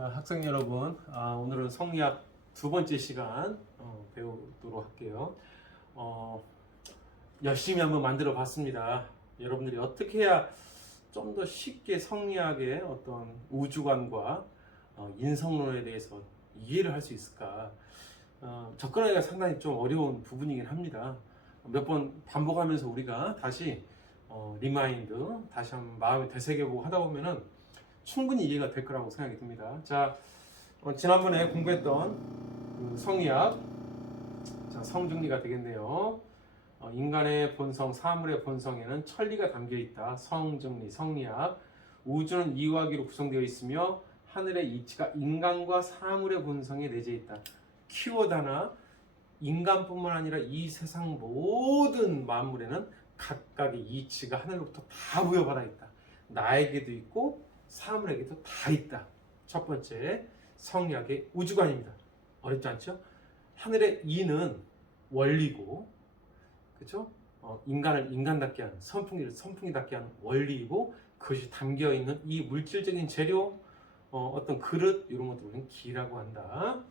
자, 학생 여러분, 오늘은 성리학 두 번째 시간 배우도록 할게요. 열심히 한번 만들어 봤습니다. 여러분들이 어떻게 해야 좀 더 쉽게 성리학의 어떤 우주관과 인성론에 대해서 이해를 할 수 있을까? 접근하기가 상당히 좀 어려운 부분이긴 합니다. 몇 번 반복하면서 우리가 다시 리마인드, 다시 한번 마음에 되새겨보고 하다 보면은 충분히 이해가 될 거라고 생각이 듭니다. 자, 지난번에 공부했던 성리학, 자, 성정리가 되겠네요. 인간의 본성, 사물의 본성에는 천리가 담겨 있다. 성정리, 성리학. 우주는 이유하기로 구성되어 있으며 하늘의 이치가 인간과 사물의 본성에 내재 있다. 키워드 하나, 인간뿐만 아니라 이 세상 모든 만물에는 각각의 이치가 하늘로부터 다 부여받아 있다. 나에게도 있고 사물에게도 다 있다. 첫 번째, 성리학의 우주관입니다. 어렵지 않죠? 하늘의 이는 원리고, 그렇죠? 인간을 인간답게 하는, 선풍기를 선풍기답게 하는 원리이고, 그것이 담겨 있는 이 물질적인 재료, 어떤 그릇 이런 것들을 우리는 기라고 한다.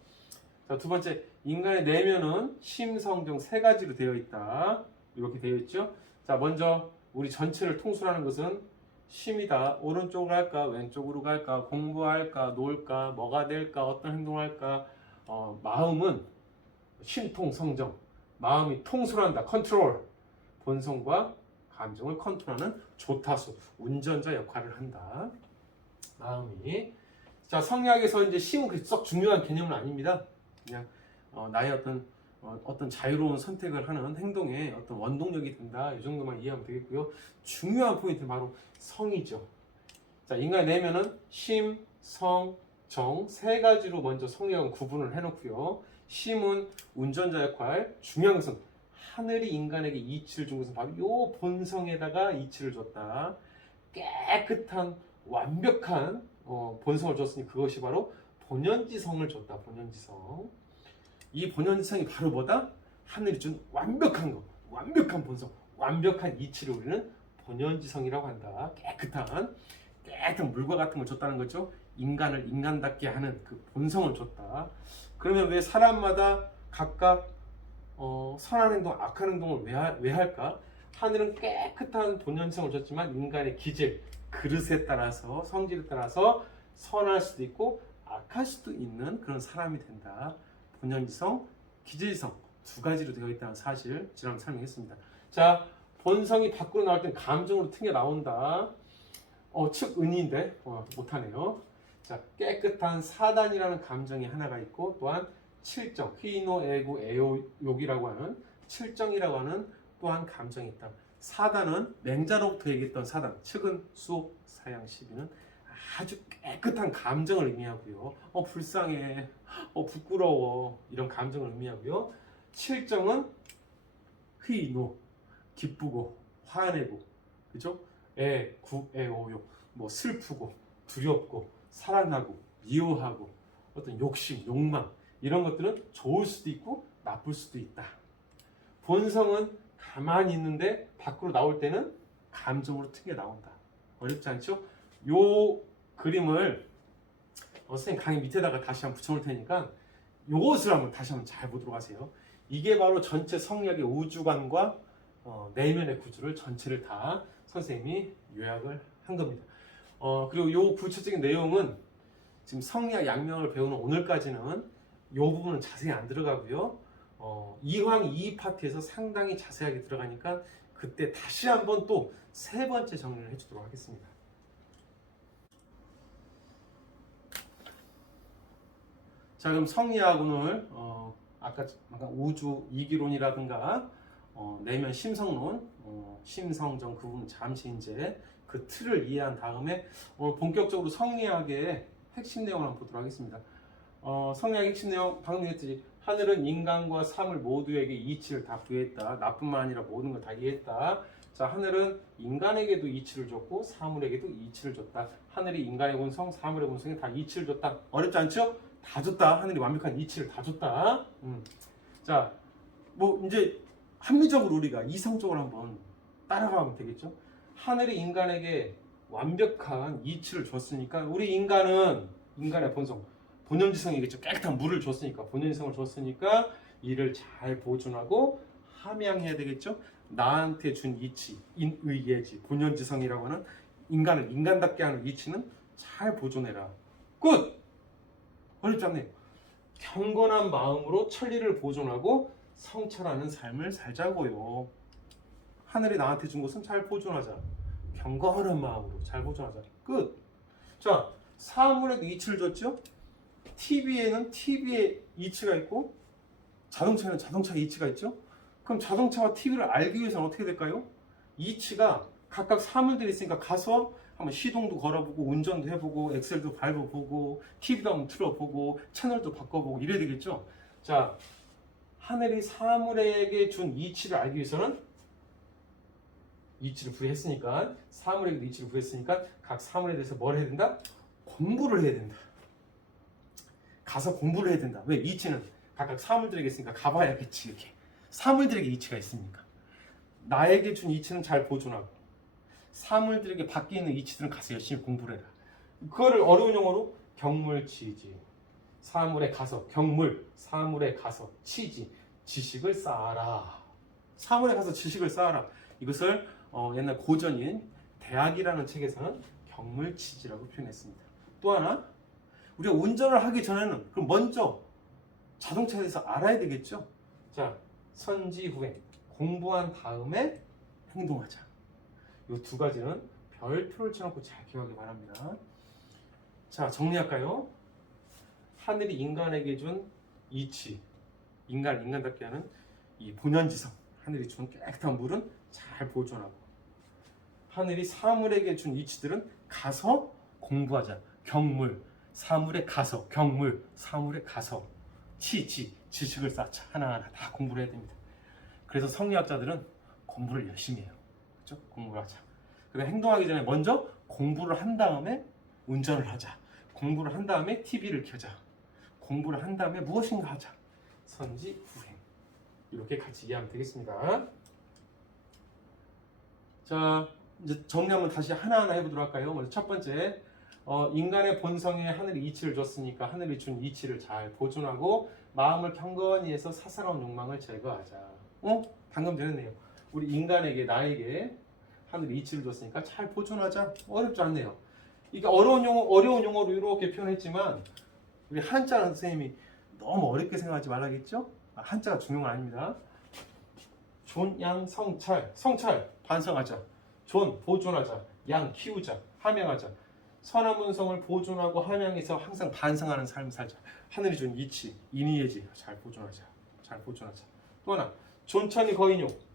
자, 두 번째, 인간의 내면은 심성정 세 가지로 되어 있다. 이렇게 되어 있죠. 자, 먼저 우리 전체를 통솔하는 것은 심이다. 오른쪽으로 할까, 왼쪽으로 갈까, 공부할까, 놀까, 뭐가 될까, 어떤 행동을 할까. 마음은 심통성정, 마음이 통솔한다. 컨트롤, 본성과 감정을 컨트롤하는 조타수, 운전자 역할을 한다. 마음이. 자, 성리학에서 이제 심은 그렇게 썩 중요한 개념은 아닙니다. 그냥 나의 어떤 자유로운 선택을 하는 행동에 어떤 원동력이 된다. 이 정도만 이해하면 되겠고요. 중요한 포인트는 바로 성이죠. 자, 인간의 내면은 심, 성, 정 세 가지로 먼저 성리학은 구분을 해놓고요. 심은 운전자 역할, 중요한 것은 하늘이 인간에게 이치를 준 것은 바로 이 본성에다가 이치를 줬다. 깨끗한 완벽한 본성을 줬으니 그것이 바로 본연지성을 줬다. 본연지성. 이 본연지성이 바로 뭐다? 하늘이 준 완벽한 것, 완벽한 본성, 완벽한 이치를 우리는 본연지성이라고 한다. 깨끗한 물과 같은 걸 줬다는 거죠. 인간을 인간답게 하는 그 본성을 줬다. 그러면 왜 사람마다 각각 선한 행동, 악한 행동을 왜 할까? 하늘은 깨끗한 본연지성을 줬지만 인간의 기질, 그릇에 따라서, 성질에 따라서 선할 수도 있고 악할 수도 있는 그런 사람이 된다. 본연지성, 기질성 두 가지로 되어 있다는 사실 지난번에 설명했습니다. 자, 본성이 밖으로 나올 땐 감정으로 튕겨 나온다. 즉 은인데 못하네요. 자, 깨끗한 사단이라는 감정이 하나가 있고 또한 칠정, 희노, 애구, 애욕이라고 하는 칠정이라고 하는 또한 감정이 있다. 사단은 맹자로부터 얘기했던 사단, 측은, 수업, 사양, 시비는 아주 깨끗한 감정을 의미하고요. 불쌍해, 부끄러워 이런 감정을 의미하고요. 칠정은 희노, 기쁘고 화내고, 그죠? 애, 구, 애, 오욕, 뭐 슬프고 두렵고 사랑하고 미워하고 어떤 욕심, 욕망 이런 것들은 좋을 수도 있고 나쁠 수도 있다. 본성은 가만히 있는데 밖으로 나올 때는 감정으로 튕겨 나온다. 어렵지 않죠? 요 그림을 선생님 강의 밑에다가 다시 한번 붙여놓을 테니까 요것을 한번 다시 한번 잘 보도록 하세요. 이게 바로 전체 성리학의 우주관과 내면의 구조를 전체를 다 선생님이 요약을 한 겁니다. 그리고 요 구체적인 내용은 지금 성리학 양명을 배우는 오늘까지는 요 부분은 자세히 안 들어가고요. 이황 2파트에서 상당히 자세하게 들어가니까 그때 다시 한번 또 세 번째 정리를 해주도록 하겠습니다. 자, 그럼 성리학 오늘 아까 우주 이기론이라든가 내면 심성론, 심성정 그 부분 잠시 이제 그 틀을 이해한 다음에 오늘 본격적으로 성리학의 핵심 내용을 한번 보도록 하겠습니다. 성리학의 핵심 내용 방금 얘기했듯이 하늘은 인간과 사물 모두에게 이치를 다 부여했다. 나뿐만 아니라 모든 걸 다 이해했다. 자, 하늘은 인간에게도 이치를 줬고 사물에게도 이치를 줬다. 하늘이 인간의 본성, 사물의 본성에 다 이치를 줬다. 어렵지 않죠? 다 줬다. 하늘이 완벽한 이치를 다 줬다. 자, 뭐 이제 합리적으로 우리가 이성적으로 한번 따라가면 되겠죠? 하늘이 인간에게 완벽한 이치를 줬으니까 우리 인간은 인간의 본성, 본연지성이겠죠. 깨끗한 물을 줬으니까, 본연지성을 줬으니까 이를 잘 보존하고 함양해야 되겠죠. 나한테 준 이치, 인의예지, 본연지성이라고 하는 인간을 인간답게 하는 이치는 잘 보존해라. 끝! 어렵지 않네요. 경건한 마음으로 천리를 보존하고 성찰하는 삶을 살자고요. 하늘이 나한테 준 것은 잘 보존하자. 경건한 마음으로 잘 보존하자. 끝! 자, 사물에도 이치를 줬죠? TV에는 TV의 이치가 있고 자동차에는 자동차의 이치가 있죠? 그럼 자동차와 TV를 알기 위해서는 어떻게 될까요? 이치가 각각 사물들이 있으니까 가서 한번 시동도 걸어보고 운전도 해보고 엑셀도 밟아보고 TV도 한번 틀어보고 채널도 바꿔보고 이래야 되겠죠? 자, 하늘이 사물에게 준 이치를 알기 위해서는 이치를 부여했으니까 사물에게도 이치를 부여했으니까 각 사물에 대해서 뭘 해야 된다? 공부를 해야 된다. 가서 공부를 해야 된다. 왜? 이치는 각각 사물들에게 있으니까 가봐야겠지. 이렇게 사물들에게 이치가 있으니까 나에게 준 이치는 잘 보존하고 사물들에게 바뀌는 이치들은 가서 열심히 공부를 해라. 그거를 어려운 용어로 경물치지. 사물에 가서 경물, 사물에 가서 치지. 지식을 쌓아라. 사물에 가서 지식을 쌓아라. 이것을 옛날 고전인 대학이라는 책에서는 경물치지라고 표현했습니다. 또 하나, 우리가 운전을 하기 전에는 그럼 먼저 자동차에 대해서 알아야 되겠죠. 자, 선지후행, 공부한 다음에 행동하자. 이 두 가지는 별표를 쳐놓고 잘 기억하기 바랍니다. 자, 정리할까요? 하늘이 인간에게 준 이치, 인간을 인간답게 하는 이 본연지성, 하늘이 준 깨끗한 물은 잘 보존하고, 하늘이 사물에게 준 이치들은 가서 공부하자. 경물, 사물에 가서, 경물, 사물에 가서 지식을 쌓자. 하나하나 다 공부를 해야 됩니다. 그래서 성리학자들은 공부를 열심히 해요. 그렇죠? 공부를 하자. 그래서 행동하기 전에 먼저 공부를 한 다음에 운전을 하자. 공부를 한 다음에 TV를 켜자. 공부를 한 다음에 무엇인가 하자. 선지후행. 이렇게 같이 이해하면 되겠습니다. 자, 이제 정리 한번 다시 하나하나 해보도록 할까요? 먼저 첫 번째, 인간의 본성에 하늘이 이치를 줬으니까 하늘이 준 이치를 잘 보존하고 마음을 경건히 해서 사사로운 욕망을 제거하자. 방금 들었네요. 우리 인간에게, 나에게 하늘이 이치를 줬으니까 잘 보존하자. 어렵지 않네요. 이게 어려운 용어로 이렇게 표현했지만 우리 한자는 선생님이 너무 어렵게 생각하지 말라겠죠? 한자가 중요한 건 아닙니다. 존, 양, 성찰. 성찰, 반성하자. 존, 보존하자. 양, 키우자. 함양하자. 선한 본성을 보존하고 함양해서 항상 반성하는 삶을 살자. 하늘이 준 이치, 인의예지 잘 보존하자. 잘 보존하자. 또 하나, 존천이 거인욕.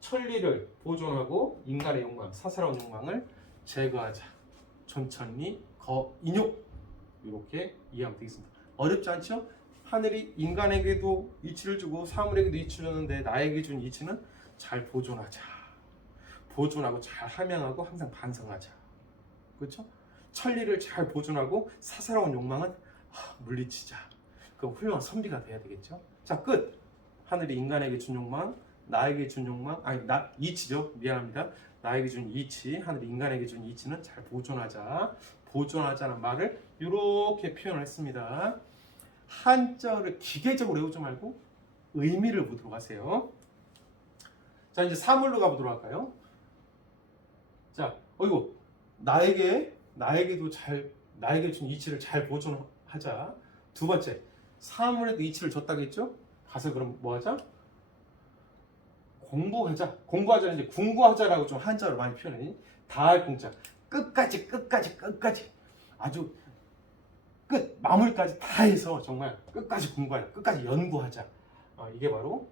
천리를 보존하고 인간의 욕망, 사사로운 욕망을 제거하자. 존천리 거인욕. 이렇게 이해하면 되겠습니다. 어렵지 않죠? 하늘이 인간에게도 이치를 주고 사물에게도 이치를 줬는데 나에게 준 이치는 잘 보존하자. 보존하고 잘 함양하고 항상 반성하자. 그렇죠? 천리를 잘 보존하고 사사로운 욕망은 물리치자. 그 훌륭한 선비가 돼야 되겠죠? 자, 끝. 하늘이 인간에게 준 욕망, 나에게 준 욕망, 이치죠. 미안합니다. 나에게 준 이치, 하늘이 인간에게 준 이치는 잘 보존하자. 보존하자는 말을 이렇게 표현을 했습니다. 한자를 기계적으로 외우지 말고 의미를 보도록 하세요. 자, 이제 사물로 가보도록 할까요? 자, 나에게도 나에게 준 이치를 잘 보존하자. 두 번째, 사물에도 이치를 줬다겠죠? 가서 그럼 뭐 하자? 공부하자. 공부하자는 이제 궁구하자라고 좀 한자로 많이 표현해. 다할 공자. 끝까지 아주 끝 마무리까지 다 해서 정말 끝까지 공부하자. 끝까지 연구하자. 이게 바로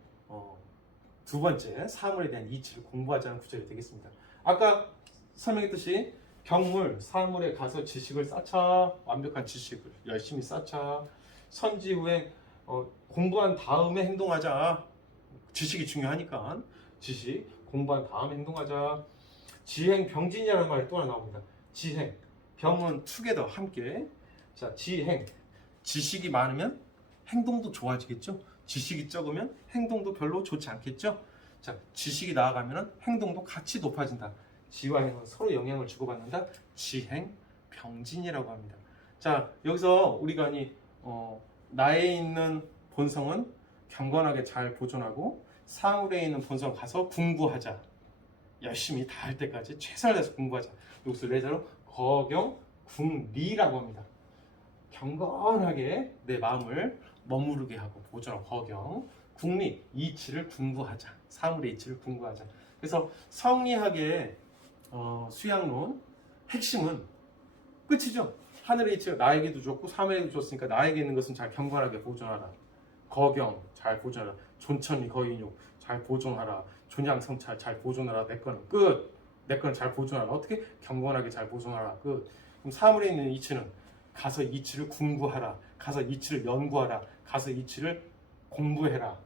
두 번째 사물에 대한 이치를 공부하자는 구절이 되겠습니다. 아까 설명했듯이 경물, 사물에 가서 지식을 쌓자. 완벽한 지식을 열심히 쌓자. 선지후행, 공부한 다음에 행동하자. 지식이 중요하니까 지식, 공부한 다음에 행동하자. 지행, 병진이라는 말이 또 하나 나옵니다. 지행, 병은 투게더, 함께. 자, 지행, 지식이 많으면 행동도 좋아지겠죠. 지식이 적으면 행동도 별로 좋지 않겠죠. 자, 지식이 나아가면 행동도 같이 높아진다. 지와 행은 서로 영향을 주고받는다. 지행, 병진이라고 합니다. 자, 여기서 우리가 나에 있는 본성은 경건하게 잘 보존하고 사물에 있는 본성 가서 공부하자. 열심히 다 할 때까지 최선을 다해서 공부하자. 여기서 레자로 거경 궁리라고 합니다. 경건하게 내 마음을 머무르게 하고 보존하고 거경 궁리 이치를 공부하자. 사물의 이치를 공부하자. 그래서 성리학의 수양론 핵심은 끝이죠. 하늘의 이치가 나에게도 줬고 사물에게도 줬으니까 나에게 있는 것은 잘 경건하게 보존하라. 거경 잘 보존하라. 존천리 거인욕 잘 보존하라. 존양성찰 잘 보존하라. 내 거는 끝. 내 거는 잘 보존하라. 어떻게? 경건하게 잘 보존하라. 끝. 그럼 사물에 있는 이치는 가서 이치를 공부하라. 가서 이치를 연구하라. 가서 이치를 공부해라.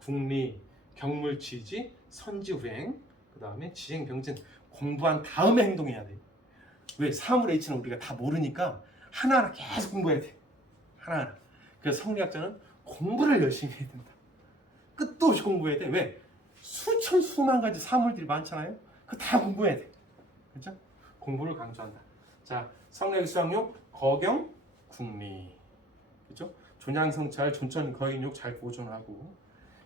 궁리, 경물치지, 선지후행, 그 다음에 지행병진. 공부한 다음에 행동해야 돼. 왜? 사물의 이치는 우리가 다 모르니까 하나하나 계속 공부해야 돼. 하나하나. 그래서 성리학자는 공부를 열심히 해야 된다. 끝도 없이 공부해야 돼. 왜? 수천 수만 가지 사물들이 많잖아요. 그거 다 공부해야 돼. 그렇죠? 공부를 강조한다. 자, 성리학 수양용 거경 궁리. 그렇죠? 존양성찰, 존천 거인욕 잘 보존하고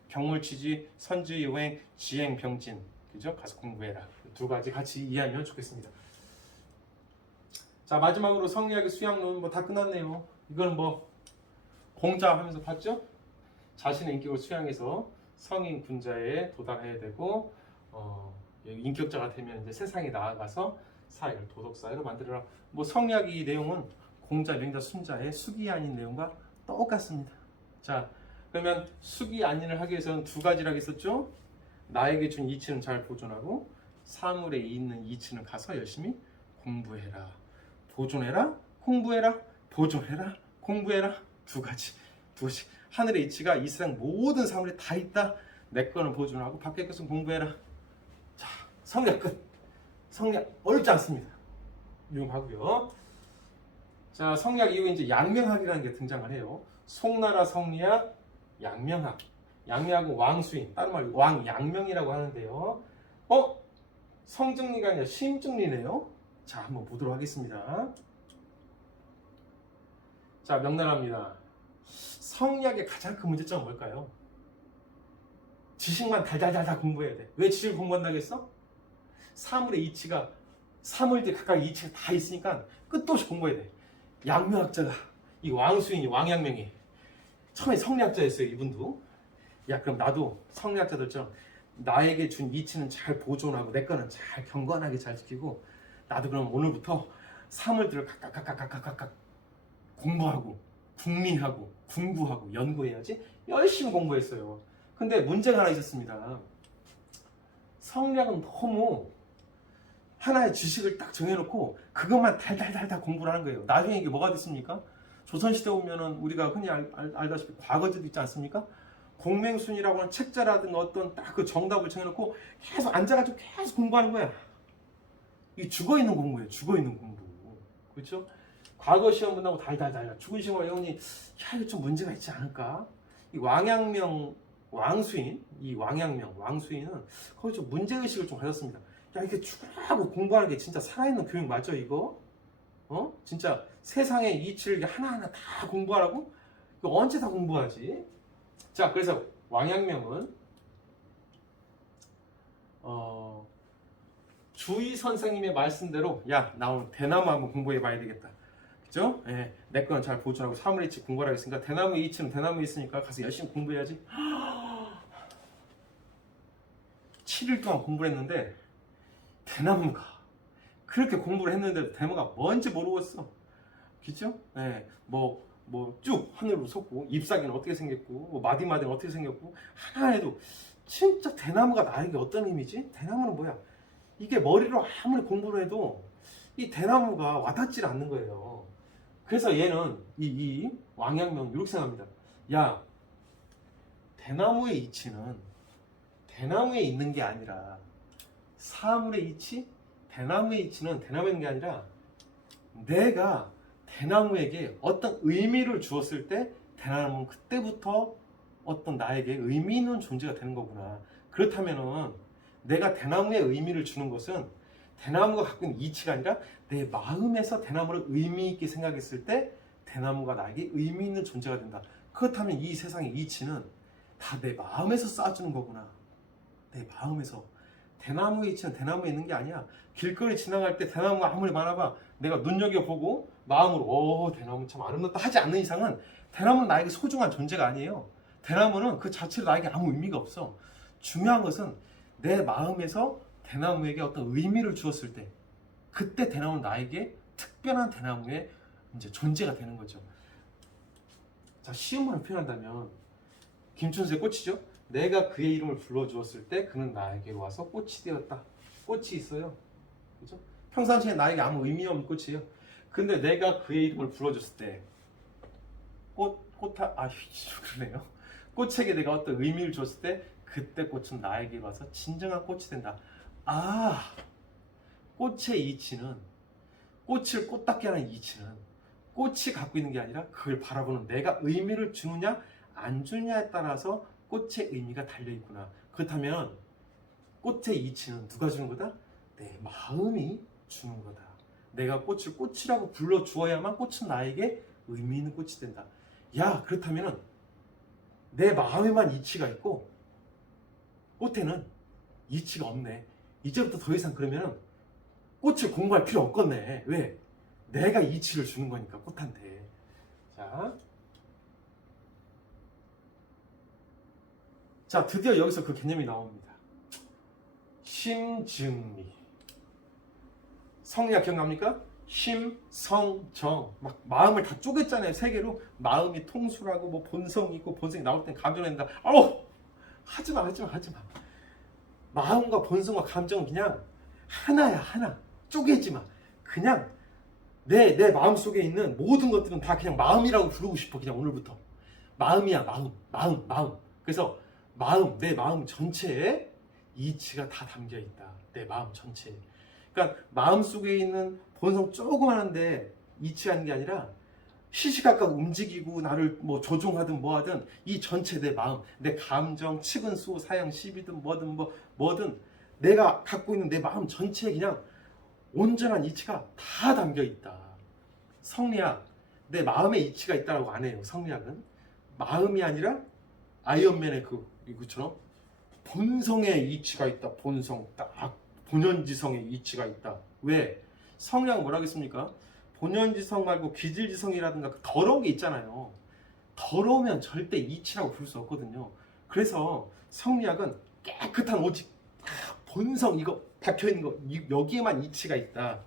경물치지, 선지요행, 지행병진. 그죠? 가서 공부해라. 두 가지 같이 이해하면 좋겠습니다. 자, 마지막으로 성리학의 수양론 다 끝났네요. 이거는 공자 하면서 봤죠? 자신의 인격을 수양해서 성인 군자에 도달해야 되고 인격자가 되면 이제 세상에 나아가서 사회를 도덕사회로 만들어라. 성리학의 내용은 공자, 맹자, 순자의 수기 아닌 내용과 똑같습니다. 자, 그러면 수기 아닌을 하기 위해서는 두 가지라고 했었죠? 나에게 준 이치는 잘 보존하고 사물에 있는 이치는 가서 열심히 공부해라. 보존해라, 공부해라, 보존해라, 공부해라. 두 가지. 하늘의 이치가 이 세상 모든 사물에 다 있다. 내 거는 보존하고 밖에 것은 공부해라. 자, 성리학 끝. 성리학 어렵지 않습니다. 유용하고요. 자, 성리학 이후에 이제 양명학이라는 게 등장을 해요. 송나라 성리학, 양명학. 양명학은 왕수인, 다른 말로 왕양명이라고 하는데요. 성증리가 아니라 심증리네요. 자, 한번 보도록 하겠습니다. 자, 명나라입니다. 성리학의 가장 큰 문제점은 뭘까요? 지식만 달달달달 공부해야 돼. 왜 지식을 공부한다고 했어? 사물의 이치가, 사물들 각각 이치가 다 있으니까 끝도 없이 공부해야 돼. 양명학자가, 이 왕수인이, 왕양명이 처음에 성리학자였어요, 이분도. 야, 그럼 나도 성리학자들처럼 나에게 준 이치는 잘 보존하고 내 거는 잘 경건하게 잘 지키고 나도 그럼 오늘부터 사물들을 각각 공부하고 궁리하고 공부하고 연구해야지. 열심히 공부했어요. 근데 문제가 하나 있었습니다. 성리학은 너무 하나의 지식을 딱 정해놓고 그것만 달달달달 공부를 하는 거예요. 나중에 이게 뭐가 됐습니까? 조선시대 오면은 우리가 흔히 알다시피 과거제도 있지 않습니까? 공맹순이라고 하는 책자라든가 어떤 딱 그 정답을 정해놓고 계속 앉아가지고 계속 공부하는 거야. 이게 죽어있는 공부예요. 죽어있는 공부. 그렇죠? 과거 시험 끝나고 달달달 죽은 시험 외우니 야, 이거 좀 문제가 있지 않을까? 이 왕양명 왕수인, 이 왕양명 왕수인은 거기 좀 문제의식을 좀 가졌습니다. 야, 이게 죽으라고 공부하는 게 진짜 살아있는 교육 맞죠, 이거? 진짜 세상의 이치를 하나하나 다 공부하라고? 이거 언제 다 공부하지? 자, 그래서 왕양명은 주의 선생님의 말씀대로 야, 나 오늘 대나무 한번 공부해 봐야 되겠다. 그죠? 예, 내 거는 잘 보존하고 사물의 이치 공부하라고 했으니까 대나무 이치는 대나무에 있으니까 가서 열심히 공부해야지. 7일 동안 공부를 했는데 대나무가 그렇게 공부를 했는데도 대나무가 뭔지 모르고 있어. 그죠? 예, 쭉 하늘로 솟고 잎사귀는 어떻게 생겼고 마디마디는 어떻게 생겼고 하나에도 진짜 대나무가 나에게 어떤 의미지? 대나무는 뭐야? 이게 머리로 아무리 공부를 해도 이 대나무가 와닿질 않는 거예요. 그래서 얘는 이 왕양명 이렇게 생각합니다. 야, 대나무의 이치는 대나무에 있는 게 아니라 사물의 이치? 대나무의 이치는 대나무에 있는 게 아니라 내가 대나무에게 어떤 의미를 주었을 때 대나무는 그때부터 어떤 나에게 의미 있는 존재가 되는 거구나. 그렇다면은 내가 대나무에 의미를 주는 것은 대나무가 갖고 있는 이치가 아니라 내 마음에서 대나무를 의미 있게 생각했을 때 대나무가 나에게 의미 있는 존재가 된다. 그렇다면 이 세상의 이치는 다 내 마음에서 쌓아주는 거구나. 내 마음에서. 대나무의 이치는 대나무에 있는 게 아니야. 길거리 지나갈 때 대나무가 아무리 많아봐 내가 눈여겨보고 마음으로 대나무 참 아름답다 하지 않는 이상은 대나무는 나에게 소중한 존재가 아니에요. 대나무는 그 자체로 나에게 아무 의미가 없어. 중요한 것은 내 마음에서 대나무에게 어떤 의미를 주었을 때 그때 대나무는 나에게 특별한 대나무의 이제 존재가 되는 거죠. 자, 쉬운 말로 표현한다면 김춘수의 꽃이죠. 내가 그의 이름을 불러주었을 때 그는 나에게 와서 꽃이 되었다. 꽃이 있어요. 그죠? 평상시에 나에게 아무 의미 없는 꽃이에요. 근데 내가 그의 이름을 불러줬을 때 그러네요. 꽃에게 내가 어떤 의미를 줬을 때 그때 꽃은 나에게 와서 진정한 꽃이 된다. 꽃의 이치는 꽃을 꽃답게 하는 이치는 꽃이 갖고 있는 게 아니라 그걸 바라보는 내가 의미를 주느냐 안 주느냐에 따라서 꽃의 의미가 달려있구나. 그렇다면 꽃의 이치는 누가 주는 거다? 내 마음이 주는 거다. 내가 꽃을 꽃이라고 불러주어야만 꽃은 나에게 의미 있는 꽃이 된다. 야, 그렇다면 내 마음에만 이치가 있고 꽃에는 이치가 없네. 이제부터 더 이상 그러면 꽃을 공부할 필요 없겠네. 왜? 내가 이치를 주는 거니까 꽃한테. 자, 드디어 여기서 그 개념이 나옵니다. 심증미. 성리학 기억납니까? 심, 성, 정. 막 마음을 다 쪼갰잖아요. 세 개로. 마음이 통수라고 뭐 본성이 있고 본성이 나올 땐 감정을 낸다. 하지마. 마음과 본성과 감정은 그냥 하나야, 하나. 쪼개지 마. 그냥 내 마음속에 있는 모든 것들은 다 그냥 마음이라고 부르고 싶어. 그냥 오늘부터. 마음이야, 마음. 그래서 내 마음 전체에 이치가 다 담겨 있다. 내 마음 전체에. 그러니까 마음속에 있는 본성 조그만한데 이치하는 게 아니라 시시각각 움직이고 나를 뭐 조종하든 뭐하든 이 전체 내 마음, 내 감정, 측은, 수호, 사양, 시비든 뭐든 내가 갖고 있는 내 마음 전체에 그냥 온전한 이치가 다 담겨 있다. 성리학, 내 마음에 이치가 있다라고 안 해요. 성리학은 마음이 아니라 아이언맨의 이거처럼 본성에 이치가 있다. 본성 딱 본연지성에 이치가 있다. 왜? 성리학은 뭐라 하겠습니까? 본연지성 말고 기질지성이라든가 그 더러운 게 있잖아요. 더러우면 절대 이치라고 부를 수 없거든요. 그래서 성리학은 깨끗한 오직 본성 이거 박혀있는 거 여기에만 이치가 있다.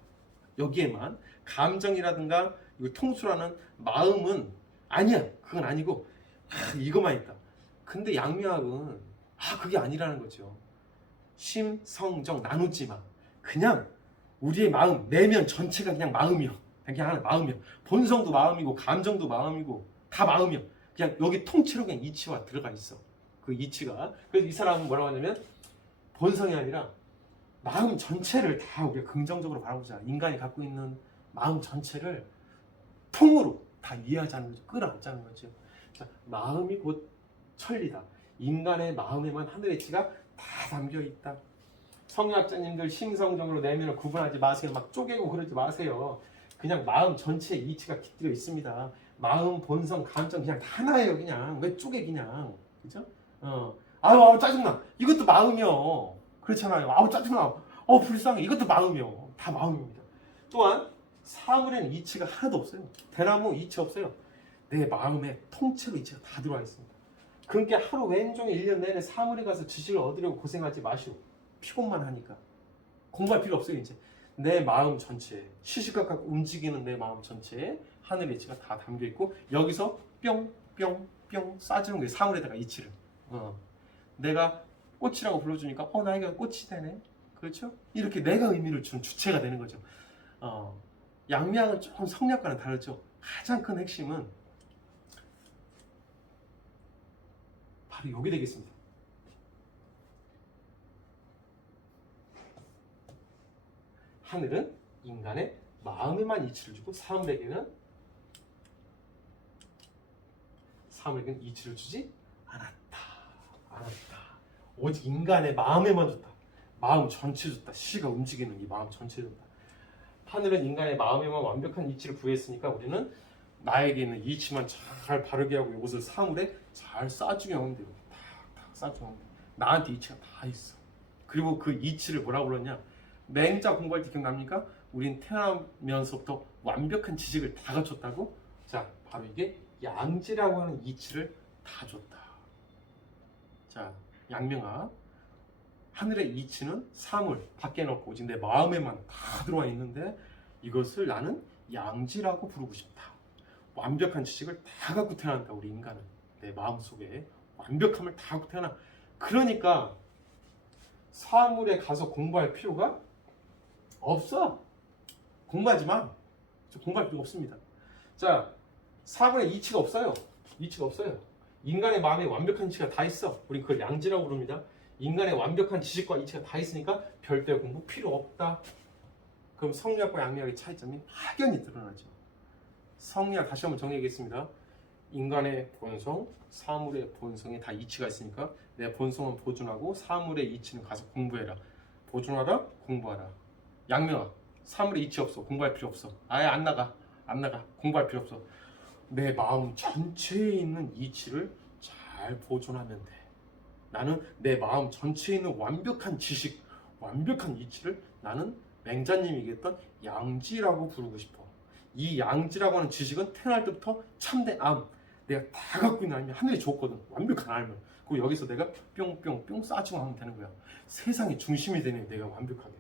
여기에만. 감정이라든가 이거 통수라는 마음은 아니야. 그건 아니고 이거만 있다. 근데 양미학은 그게 아니라는 거죠. 심, 성, 정 나누지 마. 그냥 우리의 마음, 내면 전체가 그냥 마음이요. 그냥 하나 마음이요. 본성도 마음이고 감정도 마음이고 다 마음이요. 그냥 여기 통째로 그냥 이치와 들어가 있어. 그 이치가. 그래서 이 사람은 뭐라고 하냐면 본성이 아니라 마음 전체를 다 우리가 긍정적으로 바라보자. 인간이 갖고 있는 마음 전체를 통으로 다 이해하자는 거죠. 끌어안자는 거죠. 자, 마음이 곧 천리다. 인간의 마음에만 하늘의 이치가 다 담겨 있다. 성리학자님들 심성정으로 내면을 구분하지 마세요. 막 쪼개고 그러지 마세요. 그냥 마음 전체에 이치가 깃들어 있습니다. 마음, 본성, 감정 그냥 다 하나예요. 그냥 왜 쪼개 그냥. 그죠? 아유 짜증나. 이것도 마음이요. 그렇잖아요. 아우 짜증나. 불쌍해. 이것도 마음이요. 다 마음입니다. 또한 사물에는 이치가 하나도 없어요. 대나무 이치 없어요. 내 마음에 통째로 이치가 다 들어와 있습니다. 그러니까 하루 왼종일 1년 내내 사물에 가서 지식을 얻으려고 고생하지 마시오. 피곤만 하니까. 공부할 필요 없어요. 이제 내 마음 전체에 시시각각 움직이는 내 마음 전체에 하늘의 이치가 다 담겨 있고 여기서 뿅뿅뿅 쏴주는 거예요. 사물에다가 이치를. 내가 꽃이라고 불러주니까 나에게 꽃이 되네. 그렇죠? 이렇게 내가 의미를 준 주체가 되는 거죠. 양미학은 조금 성리학과는 다르죠. 가장 큰 핵심은 바로 여기 되겠습니다. 하늘은 인간의 마음에만 이치를 주고 사물에게는 이치를 주지 않았다. 오직 인간의 마음에만 줬다. 마음 전체 줬다. 시가 움직이는 이 마음 전체 줬다. 하늘은 인간의 마음에만 완벽한 이치를 부여했으니까 우리는 나에게 있는 이치만 잘 바르게 하고 이것을 사물에 잘 싸주게 하면 돼요. 탁탁 싸주면 돼. 나한테 이치가 다 있어. 그리고 그 이치를 뭐라고 불렀냐? 맹자 공부할 때 기억납니까? 우린 태어나면서부터 완벽한 지식을 다 갖췄다고? 자, 바로 이게 양지라고 하는 이치를 다 줬다. 자, 양명아, 하늘의 이치는 사물 밖에 넣고 오직 내 마음에만 다 들어와 있는데 이것을 나는 양지라고 부르고 싶다. 완벽한 지식을 다 갖고 태어난다. 우리 인간은 내 마음속에 완벽함을 다 갖고 태어나. 그러니까 사물에 가서 공부할 필요가 없어. 공부하지 마. 공부할 필요 없습니다. 자, 사물에 이치가 없어요. 이치가 없어요. 인간의 마음에 완벽한 이치가 다 있어. 우리 그걸 양지라고 부릅니다. 인간의 완벽한 지식과 이치가 다 있으니까 별도의 공부 필요 없다. 그럼 성리학과 양리학의 차이점이 확연히 드러나죠. 성리학 다시 한번 정리하겠습니다. 인간의 본성, 사물의 본성에 다 이치가 있으니까 내 본성은 보존하고 사물의 이치는 가서 공부해라. 보존하라, 공부하라. 양명아, 사물의 이치 없어. 공부할 필요 없어. 아예 안 나가. 공부할 필요 없어. 내 마음 전체에 있는 이치를 잘 보존하면 돼. 나는 내 마음 전체에 있는 완벽한 지식, 완벽한 이치를 나는 맹자님이 얘기했던 양지라고 부르고 싶어. 이 양지라고 하는 지식은 태어날 때부터 참된 암, 내가 다 갖고 있는 암이 하늘이 줬거든. 완벽한 암을. 그리고 여기서 내가 뿅뿅뿅 싸주고 하면 되는 거야. 세상의 중심이 되네. 내가 완벽하게.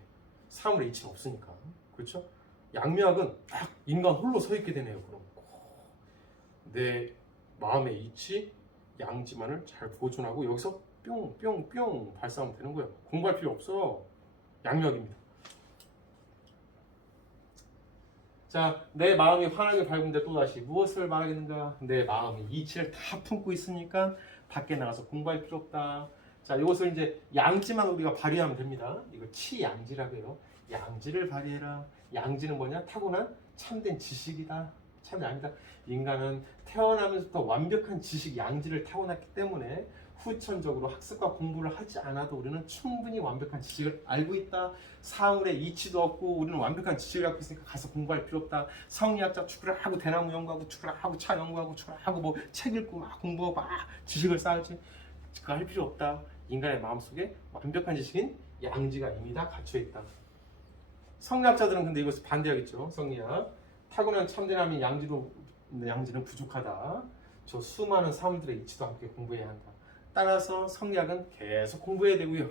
사물의 이치는 없으니까. 그렇죠? 양미학은 딱 인간 홀로 서 있게 되네요. 그럼 내 마음의 이치, 양지만을 잘 보존하고 여기서 뿅뿅뿅 발사하면 되는 거예요. 공부할 필요 없어. 양미학입니다. 자, 내 마음이 환하게 밝은데 또다시 무엇을 말하겠는가? 내 마음이 이치를 다 품고 있으니까 밖에 나가서 공부할 필요 없다. 자, 이것을 이제 양지만 우리가 발휘하면 됩니다. 이걸 치양지라고 해요. 양지를 발휘해라. 양지는 뭐냐? 타고난 참된 지식이다. 참된 아니다. 인간은 태어나면서부터 완벽한 지식 양지를 타고났기 때문에 후천적으로 학습과 공부를 하지 않아도 우리는 충분히 완벽한 지식을 알고 있다. 사물의 이치도 없고 우리는 완벽한 지식을 갖고 있으니까 가서 공부할 필요 없다. 성리학자 축구를 하고 대나무 연구하고 축구를 하고 차 연구하고 축구를 하고 뭐 책 읽고 막 공부하고 막 지식을 쌓을지 그거 할 필요 없다. 인간의 마음속에 완벽한 지식인 양지가 이미 다 갖춰 있다. 성리학자들은 근데 이것을 반대하겠죠. 성리학 타고난 참된함인 양지는 부족하다. 저 수많은 사물들의 이치도 함께 공부해야 한다. 따라서 성리학은 계속 공부해야 되고요.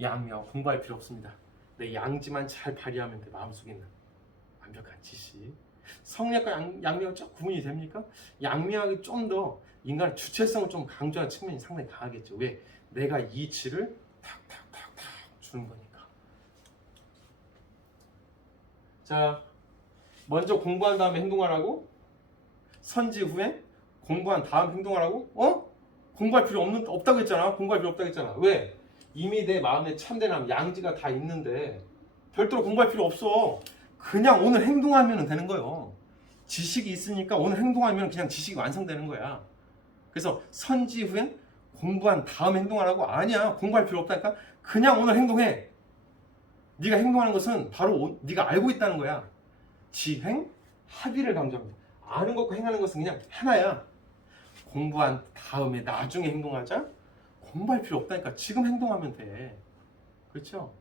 양미학 공부할 필요 없습니다. 내 양지만 잘 발휘하면 돼. 마음속에 있는 완벽한 지식. 성리학과 양미학은 좀 구분이 됩니까? 양미학이 좀 더 인간의 주체성을 좀 강조하는 측면이 상당히 강하겠죠. 왜? 내가 이치를 탁탁탁탁 주는 거니까. 자, 먼저 공부한 다음에 행동하라고? 선지후에 공부한 다음 행동하라고? 공부할 필요 없다고 했잖아. 공부할 필요 없다고 했잖아. 왜? 이미 내 마음에 참된함, 양지가 다 있는데 별도로 공부할 필요 없어. 그냥 오늘 행동하면 되는 거예요. 지식이 있으니까 오늘 행동하면 그냥 지식이 완성되는 거야. 그래서 선지후에 공부한 다음 행동하라고? 아니야. 공부할 필요 없다니까. 그냥 오늘 행동해. 네가 행동하는 것은 바로 네가 알고 있다는 거야. 지행, 합의를 강조합니다. 아는 것과 행하는 것은 그냥 하나야. 공부한 다음에 나중에 행동하자? 공부할 필요 없다니까. 지금 행동하면 돼. 그렇죠?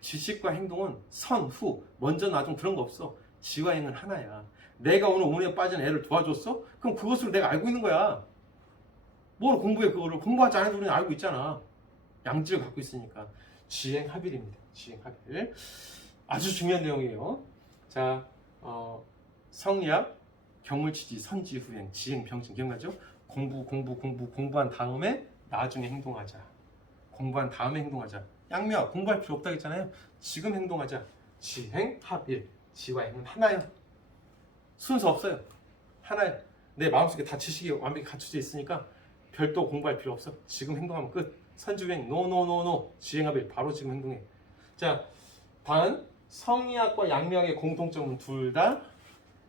지식과 행동은 선, 후, 먼저, 나중 그런 거 없어. 지와 행은 하나야. 내가 오늘 운에 빠진 애를 도와줬어? 그럼 그것으로 내가 알고 있는 거야. 뭘 공부해 그거를. 공부하지 않아도 우리는 알고 있잖아. 양지를 갖고 있으니까. 지행 합일입니다. 지행 합일. 아주 중요한 내용이에요. 자, 성리학, 경물치지, 선지후행, 지행, 병증 기억나죠? 공부한 다음에 나중에 행동하자. 공부한 다음에 행동하자. 양미학 공부할 필요 없다고 했잖아요. 지금 행동하자. 지행, 합일. 지와 행은 하나야. 순서 없어요. 하나야. 내 마음속에 다 지식이 완벽히 갖춰져 있으니까 별도 공부할 필요 없어. 지금 행동하면 끝. 선지후행 노. 지행합일 바로 지금 행동해. 자, 단 성리학과 양미학의 공통점은 둘 다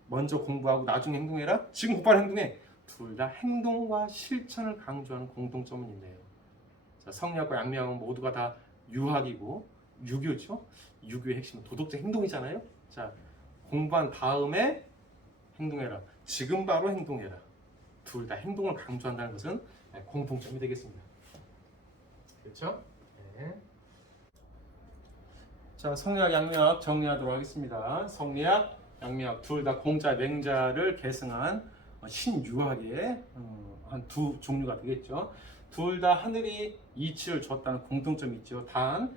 먼저 공부하고 나중에 행동해라. 지금 곧바로 행동해. 둘 다 행동과 실천을 강조하는 공통점은 있네요. 자, 성리학과 양미학은 모두가 다 유학이고 유교죠. 유교의 핵심은 도덕적 행동이잖아요. 자, 공부한 다음에 행동해라. 지금 바로 행동해라. 둘 다 행동을 강조한다는 것은 공통점이 되겠습니다. 그렇죠? 네. 자, 성리학, 양미학 정리하도록 하겠습니다. 성리학, 양미학 둘 다 공자, 맹자를 계승한 신유학의 한 두 종류가 되겠죠. 둘 다 하늘이 이치를 줬다는 공통점이 있죠. 단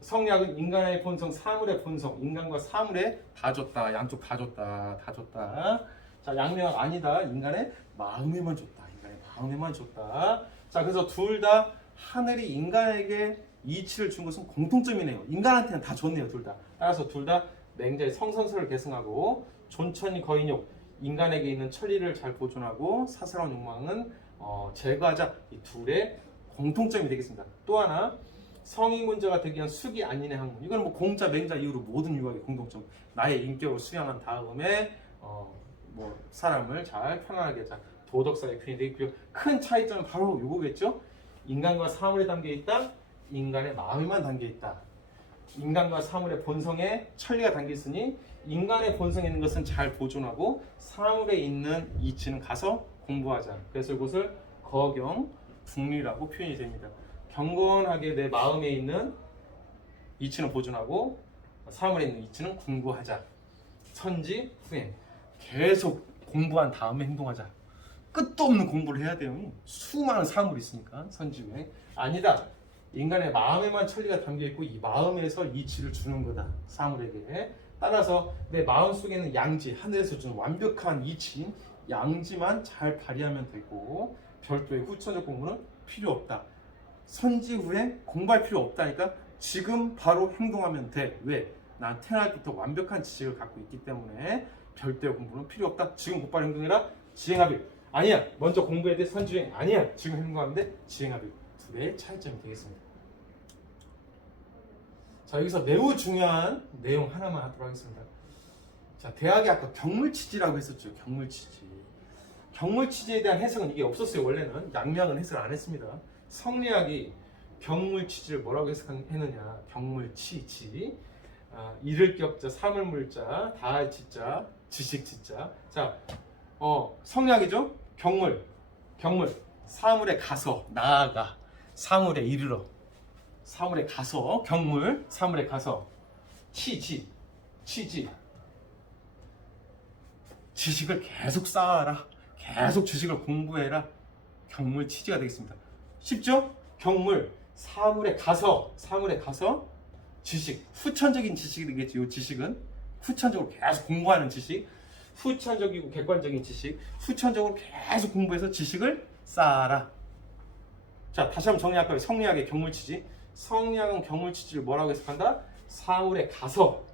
성리학은 인간의 본성, 사물의 본성, 인간과 사물에 다 줬다. 양쪽 다 줬다. 다 줬다. 자, 양미학 아니다. 인간의 마음에만 줬다. 인간의 마음에만 줬다. 자, 그래서 둘 다 하늘이 인간에게 이치를 준 것은 공통점이네요. 인간한테는 다 줬네요. 둘 다. 따라서 둘 다 맹자의 성선설을 계승하고 존천이 거인욕, 인간에게 있는 천리를 잘 보존하고 사사로운 욕망은 제거하자. 이 둘의 공통점이 되겠습니다. 또 하나 성인 문제가 되기 위한 수기 안인의 학문. 이건 뭐 공자, 맹자 이후로 모든 유학의 공통점. 나의 인격을 수양한 다음에 뭐 사람을 잘 편안하게 자 도덕사의 균이 되겠고요. 큰 차이점은 바로 요거겠죠. 인간과 사물에 담겨 있다. 인간의 마음에만 담겨 있다. 인간과 사물의 본성에 천리가 담겨 있으니 인간의 본성에 있는 것은 잘 보존하고 사물에 있는 이치는 가서 공부하자. 그래서 이것을 거경, 북리라고 표현이 됩니다. 경건하게 내 마음에 있는 이치는 보존하고 사물에 있는 이치는 공부하자. 선지, 후행. 계속 공부한 다음에 행동하자. 끝도 없는 공부를 해야 돼요. 수많은 사물이 있으니까 선지, 후행. 아니다. 인간의 마음에만 천리가 담겨있고 이 마음에서 이치를 주는 거다. 사물에게. 따라서 내 마음속에는 양지, 하늘에서 주는 완벽한 이치인 양지만 잘 발휘하면 되고 별도의 후천적 공부는 필요 없다. 선지 후에 공부할 필요 없다니까 지금 바로 행동하면 돼. 왜? 난 태어날 때부터 완벽한 지식을 갖고 있기 때문에 별도의 공부는 필요 없다. 지금 곧바로 행동해라. 지행합일. 아니야. 먼저 공부해야 돼. 선지행. 아니야. 지금 행동하면 돼. 지행합일. 두 개의 차이점이 되겠습니다. 자, 여기서 매우 중요한 내용 하나만 하도록 하겠습니다. 자, 대학이 아까 경물치지라고 했었죠. 경물치지. 경물치지에 대한 해석은 이게 없었어요. 원래는 양미학은 해석을 안 했습니다. 성리학이 경물치지를 뭐라고 해석했느냐? 경물치지. 이를 격자, 사물물자, 다할 치자, 지식치자. 자, 성리학이죠. 경물. 사물에 가서 나아가. 사물에 이르러. 사물에 가서 경물, 사물에 가서 치지. 지식을 계속 쌓아라. 계속 지식을 공부해라. 경물치지가 되겠습니다. 쉽죠? 경물, 사물에 가서 지식, 후천적인 지식이 되겠죠. 이 지식은 후천적으로 계속 공부하는 지식, 후천적이고 객관적인 지식, 후천적으로 계속 공부해서 지식을 쌓아라. 자, 다시 한번 정리할까요? 성리학의 경물치지. 성리학은 경물치지를 뭐라고 해석한다? 사물에 가서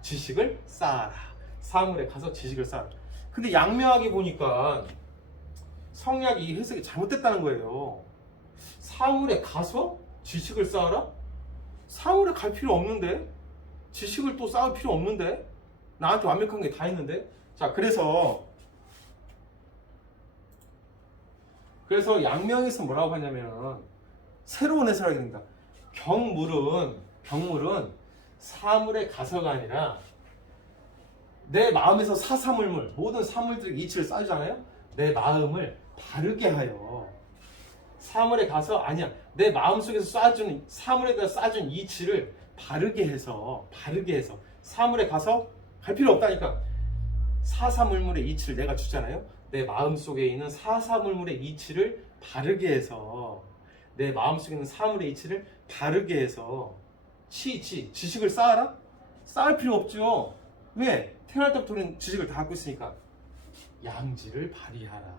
지식을 쌓아라. 사물에 가서 지식을 쌓아라. 근데 양미학이 보니까 성리학이 이 해석이 잘못됐다는 거예요. 사물에 가서 지식을 쌓아라? 사물에 갈 필요 없는데? 지식을 또 쌓을 필요 없는데? 나한테 완벽한 게 다 있는데? 자, 그래서 양미학에서 뭐라고 하냐면 새로운 해석을 하게 됩니다. 경물은 사물에 가서가 아니라 내 마음에서 사사물물, 모든 사물들에게 이치를 쌓잖아요. 내 마음을 바르게 하여 사물에 가서 아니야. 내 마음속에서 쏴준 사물에다 쏴준 이치를 바르게 해서 사물에 가서 갈 필요 없다니까. 사사물물의 이치를 내가 주잖아요. 내 마음속에 있는 사사물물의 이치를 바르게 해서 내 마음속에 있는 사물의 이치를 바르게 해서 지식을 쌓아라? 쌓을 필요 없죠. 왜? 태어날 때부터 우리는 지식을 다 갖고 있으니까 양지를 발휘하라.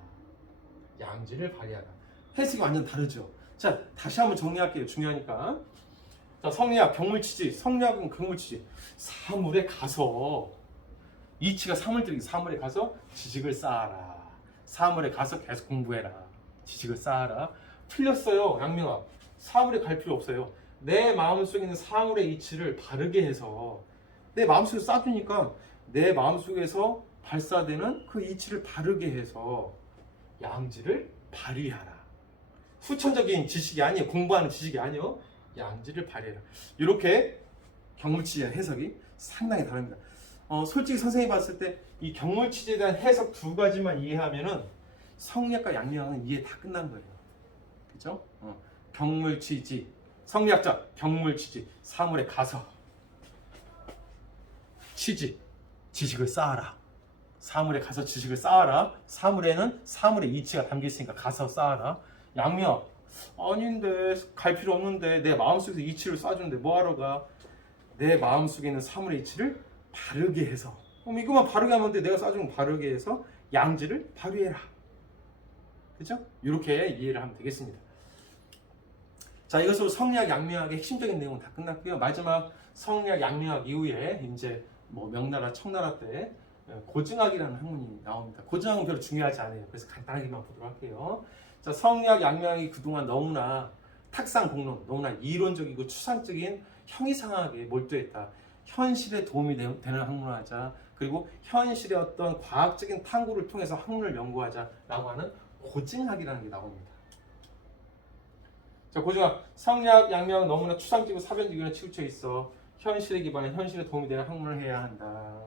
해석이 완전 다르죠. 자, 다시 한번 정리할게요. 중요하니까. 자, 성리학, 경물치지. 성리학은 경물치지. 사물에 가서 이치가 사물들이 사물에 가서 지식을 쌓아라. 사물에 가서 계속 공부해라. 지식을 쌓아라. 틀렸어요. 양미학. 사물에 갈 필요 없어요. 내 마음속에 있는 사물의 이치를 바르게 해서 내 마음속에 쌓주니까 내 마음속에서 발사되는 그 이치를 바르게 해서 양지를 발휘하라. 후천적인 지식이 아니에요. 공부하는 지식이 아니에요. 양지를 발휘해라. 이렇게 경물치제 해석이 상당히 다릅니다. 솔직히 선생님이 봤을 때 이 경물치제에 대한 해석 두 가지만 이해하면은 성리학과 양리학은 이해 다 끝난 거예요. 그죠? 경물치지, 성리학자 경물치지, 사물에 가서 치지, 지식을 쌓아라. 사물에 가서 지식을 쌓아라. 사물에는 사물의 이치가 담겨 있으니까 가서 쌓아라. 양리학 아닌데 갈 필요 없는데 내 마음속에서 이치를 쌓아주는데 뭐하러 가? 내 마음속에 있는 사물의 이치를 바르게 해서 이거만 바르게 하면 돼. 내가 쌓아준 거 바르게 해서 양지를 발휘해라. 그죠? 이렇게 이해를 하면 되겠습니다. 자, 이것으로 성리학, 양리학의 핵심적인 내용은 다 끝났고요. 마지막 성리학, 양리학 이후에 이제 뭐 명나라, 청나라 때 고증학이라는 학문이 나옵니다. 고증학은 별로 중요하지 않아요. 그래서 간단하게만 보도록 할게요. 자, 성리학, 양리학이 그동안 너무나 탁상공론, 너무나 이론적이고 추상적인 형이상학에 몰두했다. 현실에 도움이 되는 학문을 하자. 그리고 현실의 어떤 과학적인 탐구를 통해서 학문을 연구하자라고 하는 고증학이라는 게 나옵니다. 자, 고증학, 성리학, 양리학은 너무나 추상적이고 사변적으로 치우쳐 있어. 현실에 기반해 현실에 도움이 되는 학문을 해야 한다.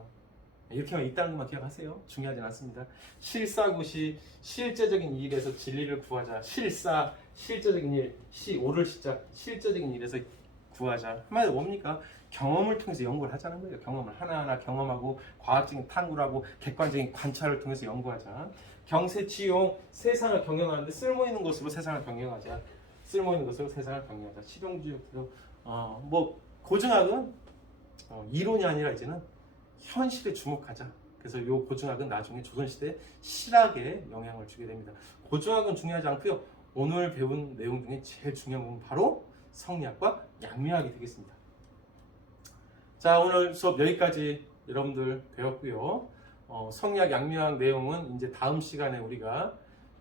이렇게만 있다는 것만 기억하세요. 중요하진 않습니다. 실사구시, 실제적인 일에서 진리를 구하자. 실사, 실제적인 일, 오를 시작, 실제적인 일에서 구하자. 한마디로 뭡니까? 경험을 통해서 연구를 하자는 거예요. 경험을 하나하나 경험하고 과학적인 탐구를 하고 객관적인 관찰을 통해서 연구하자. 경세치용, 세상을 경영하는데 쓸모있는 것으로 세상을 경영하자. 쓸모있는 것으로 세상을 경영하자. 실용주의도 뭐 고증학은 이론이 아니라 이제는 현실에 주목하자. 그래서 이 고증학은 나중에 조선시대 실학에 영향을 주게 됩니다. 고증학은 중요하지 않고요. 오늘 배운 내용 중에 제일 중요한 부분 바로 성리학과 양리학이 되겠습니다. 자, 오늘 수업 여기까지 여러분들 배웠고요. 성리학, 양리학 내용은 이제 다음 시간에 우리가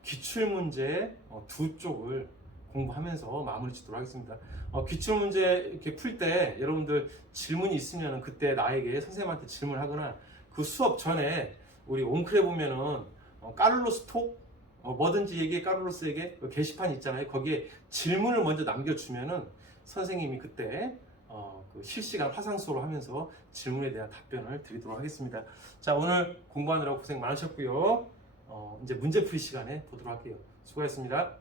기출문제 두 쪽을 공부하면서 마무리 짓도록 하겠습니다. 기출문제 이렇게 풀 때 여러분들 질문이 있으면 그때 나에게 선생님한테 질문하거나 그 수업 전에 우리 옹클에 보면은 까를로스 톡 뭐든지 얘기해 까를로스에게 그 게시판 있잖아요. 거기에 질문을 먼저 남겨주면은 선생님이 그때 그 실시간 화상수업을 하면서 질문에 대한 답변을 드리도록 하겠습니다. 자, 오늘 공부하느라고 고생 많으셨고요. 이제 문제풀이 시간에 보도록 할게요. 수고하셨습니다.